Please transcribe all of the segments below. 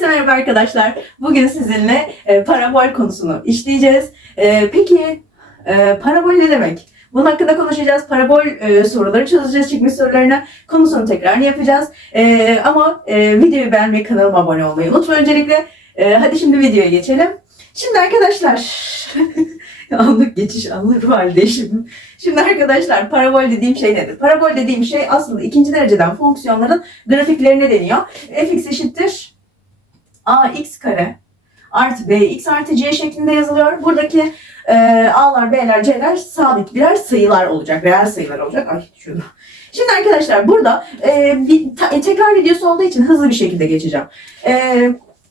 Herkese merhaba arkadaşlar. Bugün sizinle e, parabol konusunu işleyeceğiz. E, peki e, parabol ne demek? Bunun hakkında konuşacağız. Parabol e, soruları çözeceğiz. Çıkmış sorularına konusunu tekrar yapacağız. E, ama e, videoyu beğenmeyi, kanalıma abone olmayı unutmayın öncelikle. E, hadi şimdi videoya geçelim. Şimdi arkadaşlar anlık geçiş, anlık ruh hal değişimi. Şimdi arkadaşlar parabol dediğim şey nedir? Parabol dediğim şey aslında ikinci dereceden fonksiyonların grafiklerine deniyor. fx eşittir ax kare artı bx artı c şeklinde yazılıyor. Buradaki e, a'lar, b'ler, c'ler sabit birer sayılar olacak. Reel sayılar olacak. Ay şurada. Şimdi arkadaşlar burada e, bir ta- tekrar videosu olduğu için hızlı bir şekilde geçeceğim. E,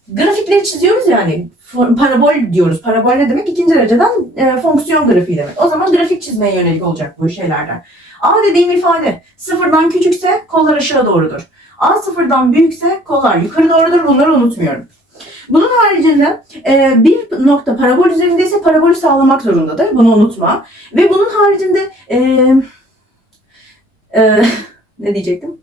grafikleri çiziyoruz yani. Parabol diyoruz. Parabol ne demek? İkinci dereceden e, fonksiyon grafiği demek. O zaman grafik çizmeye yönelik olacak bu şeylerden. A dediğim ifade sıfırdan küçükse kollar aşağı doğrudur. A sıfırdan büyükse kollar yukarı doğrudur. Bunları unutmuyorum. Bunun haricinde e, bir nokta parabol üzerindeyse parabolü sağlamak zorundadır. Bunu unutma. Ve bunun haricinde e, e, ne diyecektim?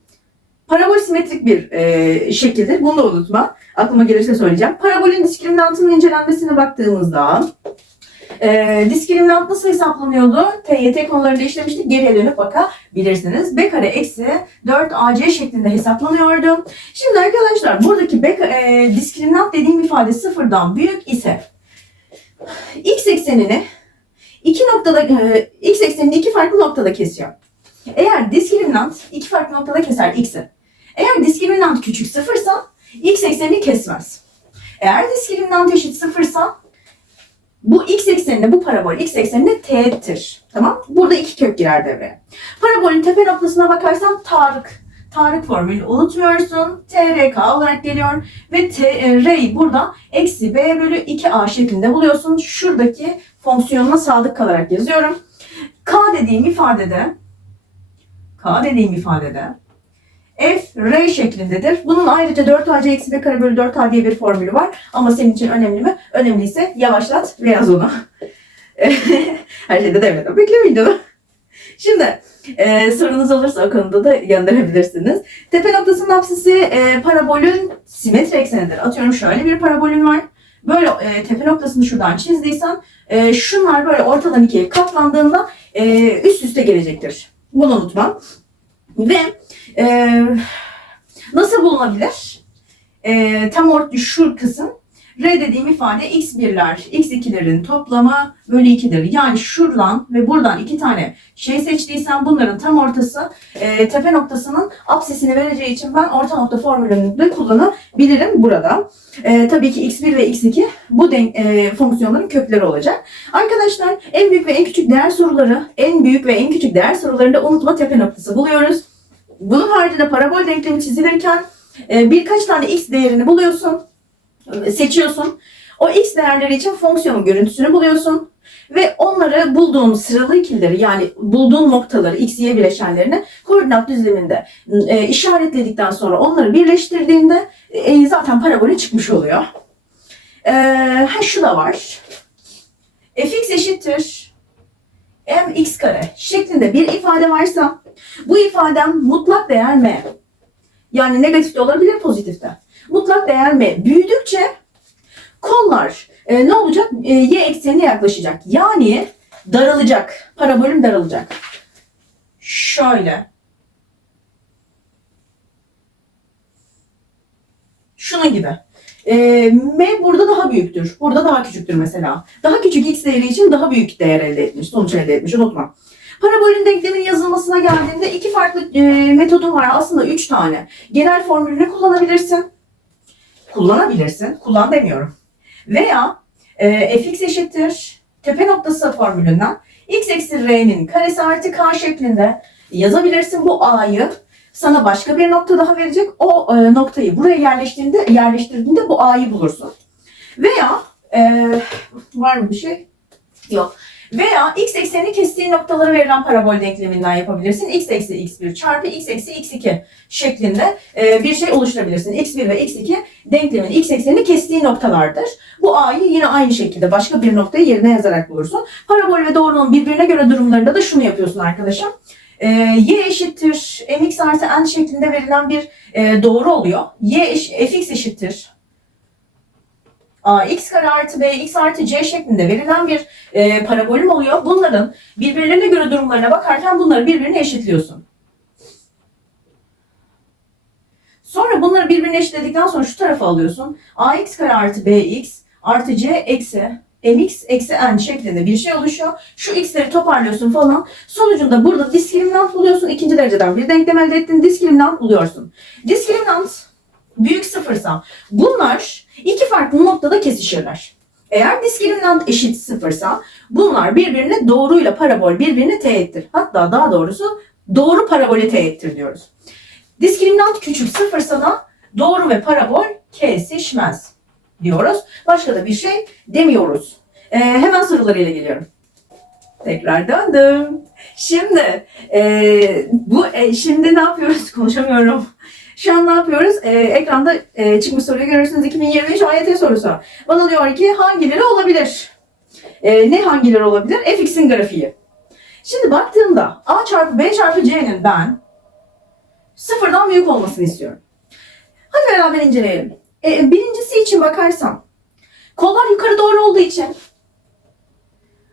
Parabol simetrik bir e, şekildir. Bunu da unutma. Aklıma gelirse söyleyeceğim. Parabolün diskriminantının incelenmesine baktığımızda e, diskriminant nasıl hesaplanıyordu? TYT konularında işlemiştik. Geriye dönüp bakabilirsiniz. B kare eksi 4AC şeklinde hesaplanıyordu. Şimdi arkadaşlar buradaki B, e, diskriminant dediğim ifade sıfırdan büyük ise x eksenini iki noktada e, x eksenini iki farklı noktada kesiyor. Eğer diskriminant iki farklı noktada keser x'i. Eğer diskriminant küçük sıfırsa x eksenini kesmez. Eğer diskriminant eşit sıfırsa bu x eksenine, bu parabol x eksenine teğettir. Tamam? Burada iki kök girer devreye. Parabolün tepe noktasına bakarsan Tarık. Tarık formülü unutmuyorsun. TRK olarak geliyor. Ve e, R'yi burada eksi B bölü 2A şeklinde buluyorsun. Şuradaki fonksiyonuna sadık kalarak yazıyorum. K dediğim ifadede K dediğim ifadede f r şeklindedir. Bunun ayrıca 4ac eksi b kare bölü 4a diye bir formülü var. Ama senin için önemli mi? Önemliyse yavaşlat ve yaz onu. Her şeyde demeden beklemeyin canım. Şimdi e, sorunuz olursa o konuda da gönderebilirsiniz. Tepe noktasının apsisi e, parabolün simetri eksenidir. Atıyorum şöyle bir parabolün var. Böyle e, tepe noktasını şuradan çizdiysen e, şunlar böyle ortadan ikiye katlandığında e, üst üste gelecektir. Bunu unutma. Ve e, nasıl bulunabilir? E, tam orta şu kısım R dediğim ifade x1'ler, x2'lerin toplamı bölü 2'dir. Yani şuradan ve buradan iki tane şey seçtiysem bunların tam ortası e, tepe noktasının apsisini vereceği için ben orta nokta formülünü de kullanabilirim burada. E, tabii ki x1 ve x2 bu denk, e, fonksiyonların kökleri olacak. Arkadaşlar en büyük ve en küçük değer soruları, en büyük ve en küçük değer sorularında unutma tepe noktası buluyoruz. Bunun haricinde parabol denklemi çizilirken e, birkaç tane x değerini buluyorsun, seçiyorsun. O x değerleri için fonksiyonun görüntüsünü buluyorsun ve onları bulduğun sıralı ikilileri yani bulduğun noktaları x, y bileşenlerini koordinat düzleminde e, işaretledikten sonra onları birleştirdiğinde e, zaten parabolü çıkmış oluyor. E, ha şu da var. fx eşittir mx kare şeklinde bir ifade varsa bu ifadem mutlak değer m. Yani negatif de olabilir pozitif de. Mutlak değer m büyüdükçe kollar e, ne olacak? E, y eksenine yaklaşacak. Yani daralacak. Parabolüm daralacak. Şöyle. Şunun gibi. E, M burada daha büyüktür. Burada daha küçüktür mesela. Daha küçük x değeri için daha büyük değer elde etmiş. Sonuç elde etmiş. Unutma. Parabolün denklemin yazılmasına geldiğinde iki farklı e, metodun var. Aslında üç tane. Genel formülünü kullanabilirsin. Kullanabilirsin. Kullan demiyorum. Veya e, fx eşittir tepe noktası formülünden x eksi r'nin karesi artı k şeklinde yazabilirsin bu a'yı. Sana başka bir nokta daha verecek. O e, noktayı buraya yerleştirdiğinde, yerleştirdiğinde bu a'yı bulursun. Veya e, var mı bir şey? Yok. Veya x eksenini kestiği noktaları verilen parabol denkleminden yapabilirsin. x eksi x1 çarpı x eksi x2 şeklinde e, bir şey oluşturabilirsin. x1 ve x2 denklemin x eksenini kestiği noktalardır. Bu a'yı yine aynı şekilde başka bir noktayı yerine yazarak bulursun. Parabol ve doğrunun birbirine göre durumlarında da şunu yapıyorsun arkadaşım. E, y eşittir mx artı n şeklinde verilen bir e, doğru oluyor. y eş, fx eşittir a x kare artı b x artı c şeklinde verilen bir e, parabolüm oluyor. Bunların birbirlerine göre durumlarına bakarken bunları birbirine eşitliyorsun. Sonra bunları birbirine eşitledikten sonra şu tarafa alıyorsun. ax kare artı bx artı c eksi mx eksi n şeklinde bir şey oluşuyor. Şu x'leri toparlıyorsun falan. Sonucunda burada diskriminant buluyorsun. İkinci dereceden bir denklem elde ettin. Diskriminant buluyorsun. Diskriminant büyük sıfırsa bunlar iki farklı noktada kesişirler. Eğer diskriminant eşit sıfırsa bunlar birbirine doğruyla parabol birbirine teğettir. Hatta daha doğrusu doğru parabole teğettir diyoruz. Diskriminant küçük sıfırsa da doğru ve parabol kesişmez diyoruz. Başka da bir şey demiyoruz. Ee, hemen sorularıyla geliyorum. Tekrar döndüm. Şimdi e, bu e, şimdi ne yapıyoruz? Konuşamıyorum. Şu an ne yapıyoruz? Ee, ekranda e, çıkmış soruyu görürsünüz. 2023 AYT sorusu. Bana diyor ki hangileri olabilir? Ee, ne hangileri olabilir? fx'in grafiği. Şimdi baktığımda a çarpı b çarpı c'nin ben sıfırdan büyük olmasını istiyorum. Hadi beraber inceleyelim. Ee, birincisi için bakarsam kollar yukarı doğru olduğu için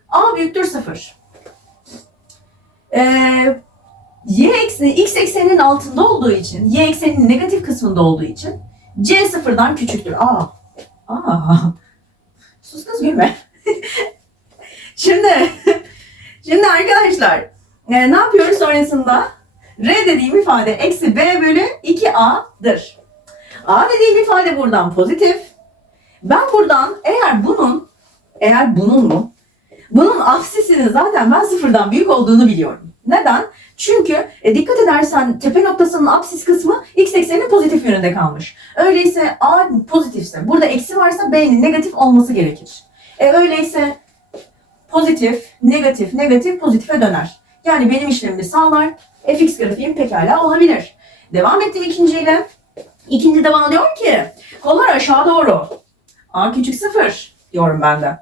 a büyüktür sıfır. Ee, y ekseni x ekseninin altında olduğu için, y ekseninin negatif kısmında olduğu için c sıfırdan küçüktür. Aa, aa. Sus kız gülme. şimdi, şimdi arkadaşlar e, ne yapıyoruz sonrasında? R dediğim ifade eksi b bölü 2a'dır. A dediğim ifade buradan pozitif. Ben buradan eğer bunun, eğer bunun mu? Bunun absisinin zaten ben sıfırdan büyük olduğunu biliyorum. Neden? Çünkü e, dikkat edersen tepe noktasının absis kısmı x eksenin pozitif yönünde kalmış. Öyleyse a pozitifse, burada eksi varsa b'nin negatif olması gerekir. E, öyleyse pozitif, negatif, negatif pozitife döner. Yani benim işlemimi sağlar. fx grafiğim pekala olabilir. Devam ettim ikinciyle. İkinci de bana diyor ki kollar aşağı doğru. A küçük sıfır diyorum ben de.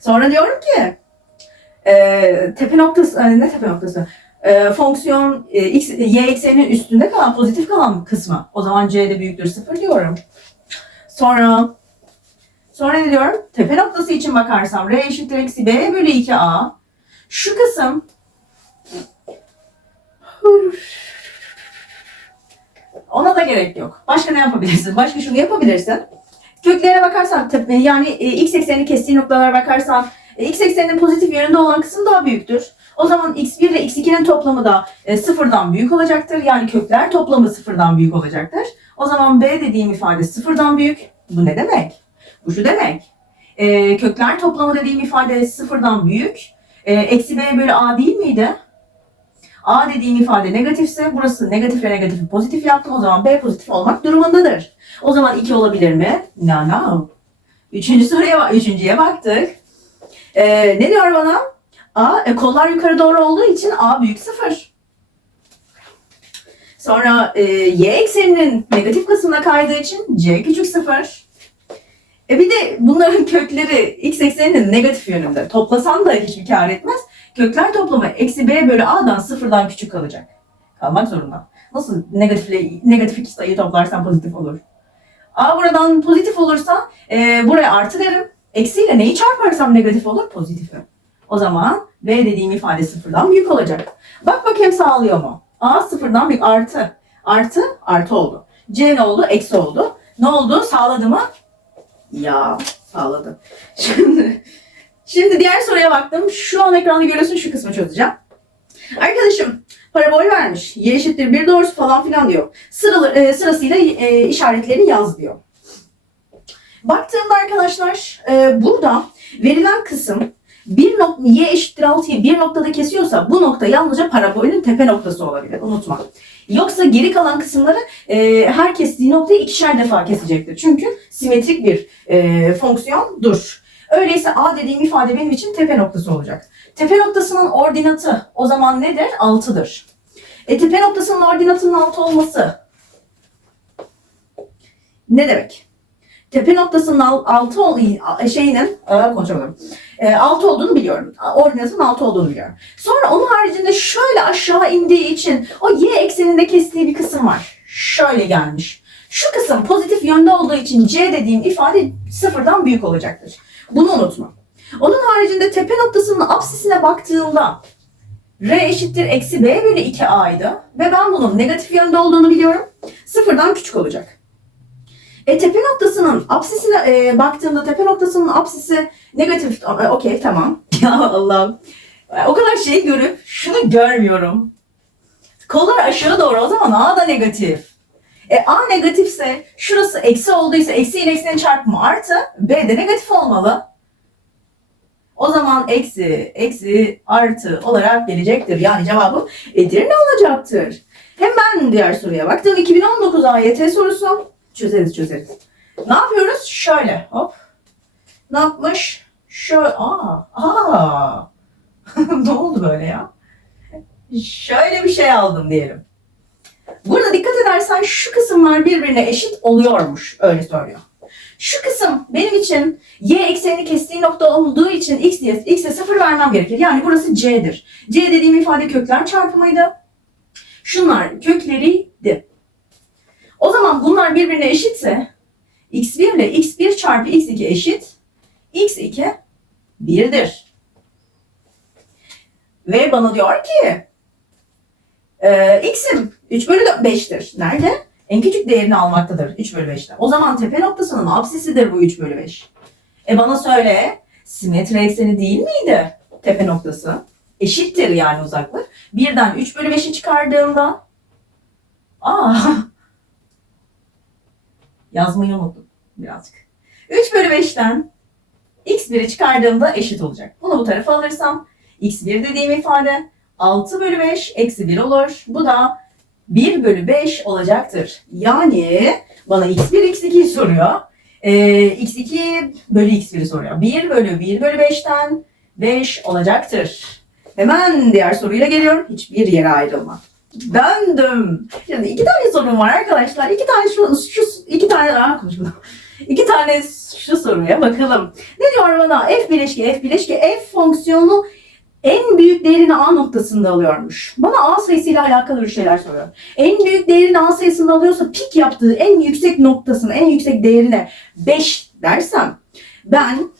Sonra diyorum ki e, tepe noktası, e, ne tepe noktası? E, fonksiyon e, x, y ekseninin üstünde kalan pozitif kalan kısmı. O zaman c de büyüktür sıfır diyorum. Sonra sonra ne diyorum? Tepe noktası için bakarsam r eşittir eksi b bölü 2a. Şu kısım ona da gerek yok. Başka ne yapabilirsin? Başka şunu yapabilirsin. Köklere bakarsan tabii yani e, x eksenini kestiği noktalara bakarsan e, x ekseninin pozitif yönünde olan kısım daha büyüktür. O zaman x1 ile x2'nin toplamı da e, sıfırdan büyük olacaktır. Yani kökler toplamı sıfırdan büyük olacaktır. O zaman b dediğim ifade sıfırdan büyük. Bu ne demek? Bu şu demek. E, kökler toplamı dediğim ifade sıfırdan büyük. Eksi b bölü a değil miydi? A dediğim ifade negatifse burası negatifle negatifi pozitif yaptım. O zaman B pozitif olmak durumundadır. O zaman 2 olabilir mi? No no. Üçüncü soruya, üçüncüye baktık. Ee, ne diyor bana? A, e, kollar yukarı doğru olduğu için A büyük sıfır. Sonra e, Y ekseninin negatif kısmına kaydığı için C küçük sıfır. E bir de bunların kökleri x ekseninin negatif yönünde. Toplasan da hiçbir kar etmez. Kökler toplamı eksi b bölü a'dan sıfırdan küçük kalacak. Kalmak zorunda. Nasıl negatifle, negatif iki sayıyı toplarsan pozitif olur. A buradan pozitif olursa e, buraya artı derim. Eksiyle neyi çarparsam negatif olur? Pozitifi. O zaman b dediğim ifade sıfırdan büyük olacak. Bak bakayım sağlıyor mu? A sıfırdan büyük artı. Artı artı oldu. C ne oldu? Eksi oldu. Ne oldu? Sağladı mı? Ya sağladı. Şimdi Şimdi diğer soruya baktım. Şu an ekranda görüyorsun şu kısmı çözeceğim. Arkadaşım parabol vermiş. Y eşittir bir doğrusu falan filan diyor. Sıralı, e, sırasıyla e, işaretlerini yaz diyor. Baktığımda arkadaşlar e, burada verilen kısım bir nokta, y eşittir 6'yı bir noktada kesiyorsa bu nokta yalnızca parabolün tepe noktası olabilir. Unutma. Yoksa geri kalan kısımları e, her kestiği noktayı ikişer defa kesecektir. Çünkü simetrik bir e, fonksiyondur. Öyleyse A dediğim ifade benim için tepe noktası olacak. Tepe noktasının ordinatı o zaman nedir? 6'dır. E tepe noktasının ordinatının 6 olması ne demek? Tepe noktasının 6 ol, şeyinin aa, konuşamadım. E, 6 olduğunu biliyorum. Ordinatın 6 olduğunu biliyorum. Sonra onun haricinde şöyle aşağı indiği için o y ekseninde kestiği bir kısım var. Şöyle gelmiş. Şu kısım pozitif yönde olduğu için C dediğim ifade sıfırdan büyük olacaktır. Bunu unutma. Onun haricinde tepe noktasının apsisine baktığımda R eşittir eksi B bölü 2A'ydı. Ve ben bunun negatif yönde olduğunu biliyorum. Sıfırdan küçük olacak. E tepe noktasının apsisine e, baktığımda tepe noktasının apsisi negatif. e, Okey tamam. Ya Allah'ım. E, O kadar şey görüp şunu görmüyorum. Kollar aşağı doğru o zaman A da negatif. E A negatifse şurası eksi olduysa eksi ile eksinin çarpımı artı B de negatif olmalı. O zaman eksi, eksi, artı olarak gelecektir. Yani cevabım Edirne olacaktır. Hemen diğer soruya baktım. 2019 AYT sorusu. Çözeriz çözeriz. Ne yapıyoruz? Şöyle hop. Ne yapmış? Şöyle. Aa. Aa. ne oldu böyle ya? Şöyle bir şey aldım diyelim. Burada dikkat edersen şu kısımlar birbirine eşit oluyormuş. Öyle söylüyor. Şu kısım benim için y eksenini kestiği nokta olduğu için x diye x'e sıfır vermem gerekir. Yani burası c'dir. c dediğim ifade kökler çarpımıydı. Şunlar kökleriydi. O zaman bunlar birbirine eşitse x1 ile x1 çarpı x2 eşit. x2 1'dir. Ve bana diyor ki e, x'im 3 bölü 5'tir. Nerede? En küçük değerini almaktadır 3 bölü 5'te. O zaman tepe noktasının apsisidir bu 3 bölü 5. E bana söyle simetri ekseni değil miydi tepe noktası? Eşittir yani uzaklık. Birden 3 bölü 5'i çıkardığımda aa yazmayı unuttum birazcık. 3 bölü 5'ten x1'i çıkardığımda eşit olacak. Bunu bu tarafa alırsam x1 dediğim ifade 6 bölü 5 eksi 1 olur. Bu da 1 bölü 5 olacaktır. Yani bana x1 x2'yi soruyor. Ee, x2 bölü x1'i soruyor. 1 bölü 1 bölü 5'ten 5 olacaktır. Hemen diğer soruyla geliyorum. Hiçbir yere ayrılma. Döndüm. Şimdi iki tane sorum var arkadaşlar. İki tane şu, şu iki tane aa, konuşmadım. İki tane şu soruya bakalım. Ne diyor bana? F bileşki, F bileşki, F fonksiyonu en büyük değerini A noktasında alıyormuş. Bana A sayısıyla alakalı bir şeyler soruyor. En büyük değerini A sayısında alıyorsa pik yaptığı en yüksek noktasını, en yüksek değerine 5 dersem ben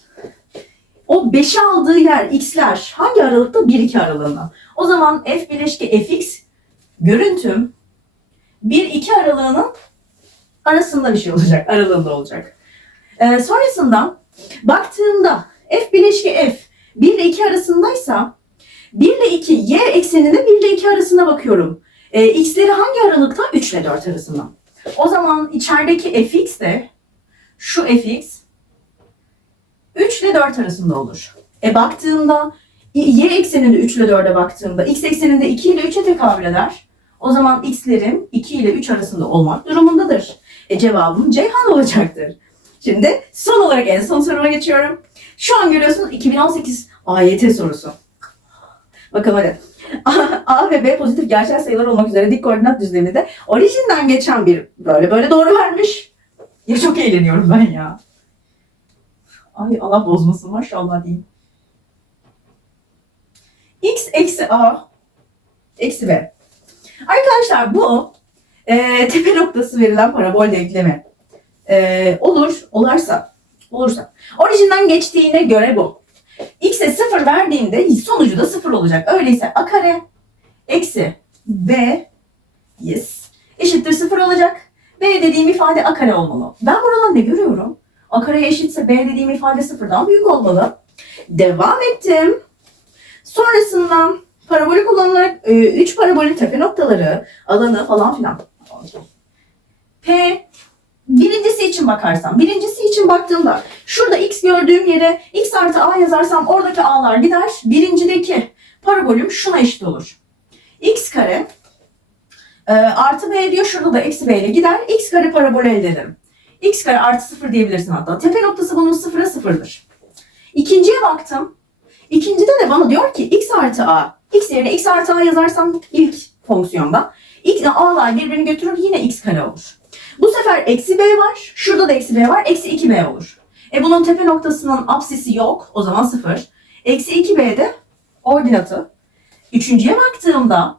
o 5'i aldığı yer x'ler hangi aralıkta? 1-2 aralığında. O zaman f bileşki fx görüntüm 1-2 aralığının arasında bir şey olacak. Aralığında olacak. Ee, sonrasında baktığımda f bileşki f 1 ile 2 arasındaysa 1 ile 2 y ekseninde 1 ile 2 arasına bakıyorum. Ee, x'leri hangi aralıkta? 3 ile 4 arasında. O zaman içerideki fx de şu fx 3 ile 4 arasında olur. E baktığımda y ekseninde 3 ile 4'e baktığımda x ekseninde 2 ile 3'e tekabül eder. O zaman x'lerim 2 ile 3 arasında olmak durumundadır. E cevabım Ceyhan olacaktır. Şimdi son olarak en son soruma geçiyorum. Şu an görüyorsunuz 2018 AYT sorusu. Bakalım hadi. A ve B pozitif gerçel sayılar olmak üzere dik koordinat düzleminde orijinden geçen bir böyle böyle doğru vermiş. Ya çok eğleniyorum ben ya. Ay Allah bozmasın maşallah diyeyim. X eksi A eksi B. Arkadaşlar bu e, tepe noktası verilen parabol denklemi e, olur, olarsa, olursa orijinden geçtiğine göre bu. X'e 0 verdiğimde sonucu da 0 olacak. Öyleyse A kare eksi B yes eşittir 0 olacak. B dediğim ifade A kare olmalı. Ben buradan ne görüyorum? A kare eşitse B dediğim ifade sıfırdan büyük olmalı. Devam ettim. Sonrasında paraboli kullanarak 3 parabolün tepe noktaları, alanı falan filan. P birincisi için bakarsam, birincisi için baktığımda şurada x gördüğüm yere x artı a yazarsam oradaki a'lar gider. Birincideki parabolüm şuna eşit olur. x kare e, artı b diyor şurada da eksi b ile gider. x kare parabolü elde ederim. x kare artı sıfır diyebilirsin hatta. Tepe noktası bunun sıfıra sıfırdır. İkinciye baktım. İkincide de bana diyor ki x artı a. x yerine x artı a yazarsam ilk fonksiyonda. x a'lar birbirini götürür yine x kare olur. Sefer eksi b var. Şurada da eksi b var. Eksi 2b olur. E bunun tepe noktasının apsisi yok. O zaman sıfır. Eksi 2b de ordinatı. Üçüncüye baktığımda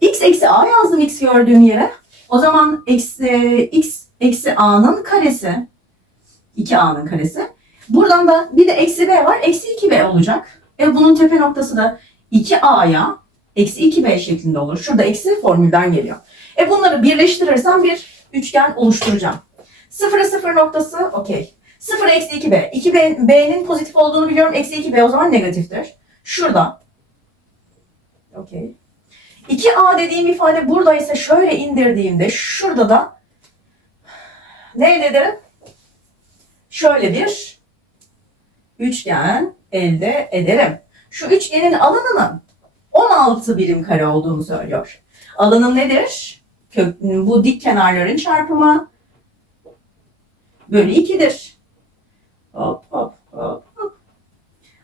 x eksi a yazdım x gördüğüm yere. O zaman eksi, x eksi a'nın karesi 2a'nın karesi. Buradan da bir de eksi b var. Eksi 2b olacak. E bunun tepe noktası da 2a'ya eksi 2b şeklinde olur. Şurada eksi formülden geliyor. E bunları birleştirirsem bir üçgen oluşturacağım. Sıfıra sıfır noktası okey. 0 eksi 2b. 2b b'nin pozitif olduğunu biliyorum. Eksi 2b o zaman negatiftir. Şurada. Okey. 2a dediğim ifade buradaysa şöyle indirdiğimde şurada da ne elde ederim? Şöyle bir üçgen elde ederim. Şu üçgenin alanının 16 birim kare olduğunu söylüyor. Alanım nedir? Kök, bu dik kenarların çarpımı bölü 2'dir. Hop hop hop.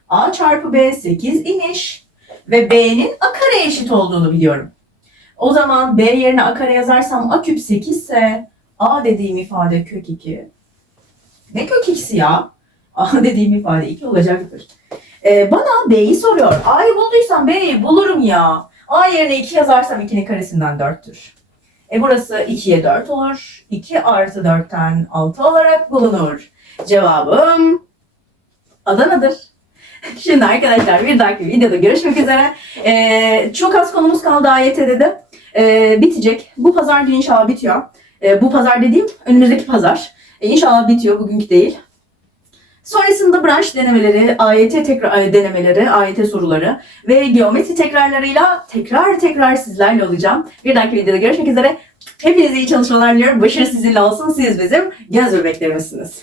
A çarpı B 8 imiş ve B'nin A kare eşit olduğunu biliyorum. O zaman B yerine A kare yazarsam A küp 8 ise A dediğim ifade kök 2. Ne kök 2'si ya? A dediğim ifade 2 olacaktır. Ee, bana B'yi soruyor. A'yı bulduysam B'yi bulurum ya. A yerine 2 yazarsam 2'nin karesinden 4'tür. E burası 2'ye 4 olur. 2 artı 4'ten 6 olarak bulunur. Cevabım Adana'dır. Şimdi arkadaşlar bir dahaki videoda görüşmek üzere. Ee, çok az konumuz kaldı AYT'de de. Ee, bitecek. Bu pazar günü inşallah bitiyor. Ee, bu pazar dediğim önümüzdeki pazar. Ee, inşallah bitiyor. Bugünkü değil. Sonrasında branş denemeleri, AYT tekrar denemeleri, AYT soruları ve geometri tekrarlarıyla tekrar tekrar sizlerle olacağım. Bir dahaki videoda görüşmek üzere. Hepinize iyi çalışmalar diliyorum. Başarı sizinle olsun. Siz bizim göz bebeklerimizsiniz.